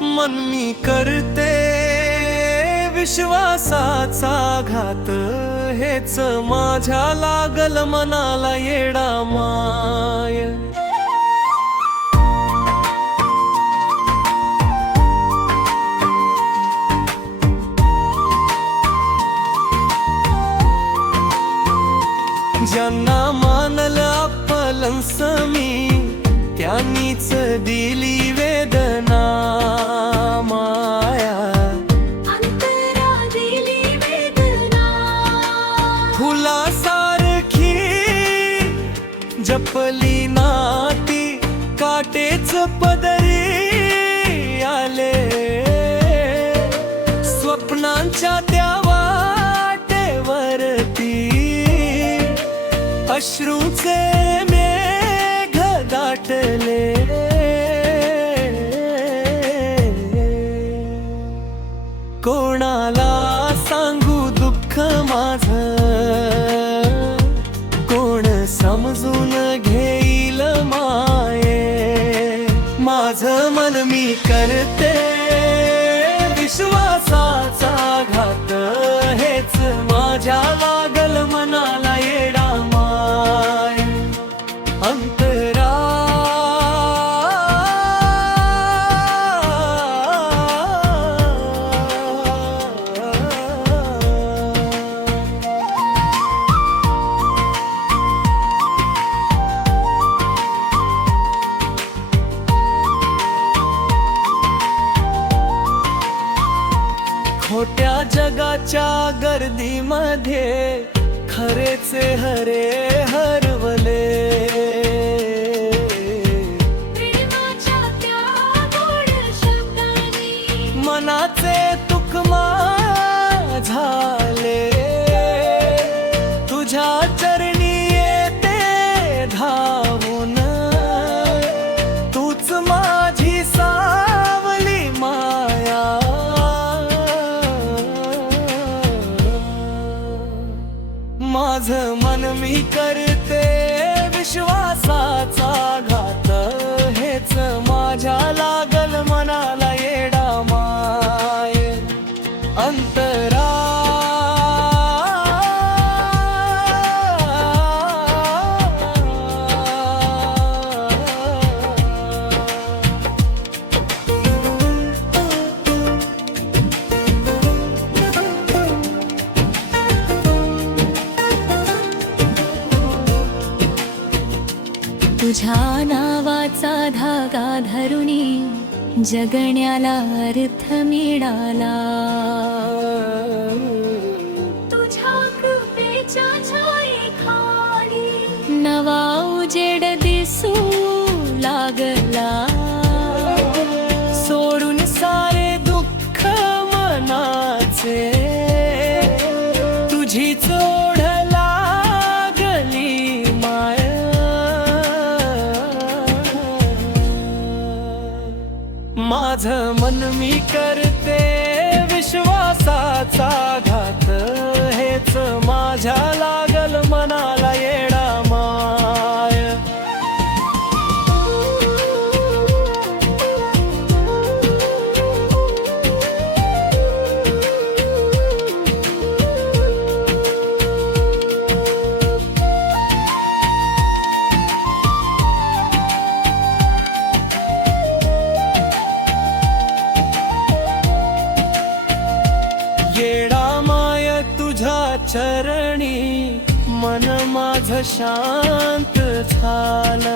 मन मी करते विश्वासाचा घात, हेच माझ्या लागल मनाला येडा माय। ज्यांना मानलं आपलंस मी, त्यांनीच दिली वेदना माया। अंतरा दिली वेदना, फुलासारखी जपली नाती, काटेच पदरी आले। स्वप्नांच्या त्या वाटेवरती अश्रूचे मेघ दाटले। कोणाला सांगू दुःख माझं, कोण समजून घेईल माये। माझं मन मी करते विश्वासाचा घात, हेच माझ्या लागल मनाला येडा माय। अंतरा खोट्या जगाच्या गर्दीमध्ये खरेचे हरे हरवले। प्रेमाच्या त्या गोड शब्दांनी मनाचे तुकमा झाले। तुझ्या चरणी येते धावून, तूच माझी सावली माया। माझं मन मी करते विश्वासाचा घात, हेच माझ्या लागल मनाला येडा माय। अंतरा तुझ्या नावाचा धागा धरुनी जगण्याला अर्थ मिळाला। तुझ्या कृपेच्या छायेखाली नवा उजेड दिसू लागला। सोडून सारे दुःख मनाचे, तुझीच ओढ लागली माय। माझं मन मी करते विश्वासाचा घात, हेच माझ्या लागल मनाला येडा माय। येडा माय तुझ्या चरणी मन माझं शांत झालं।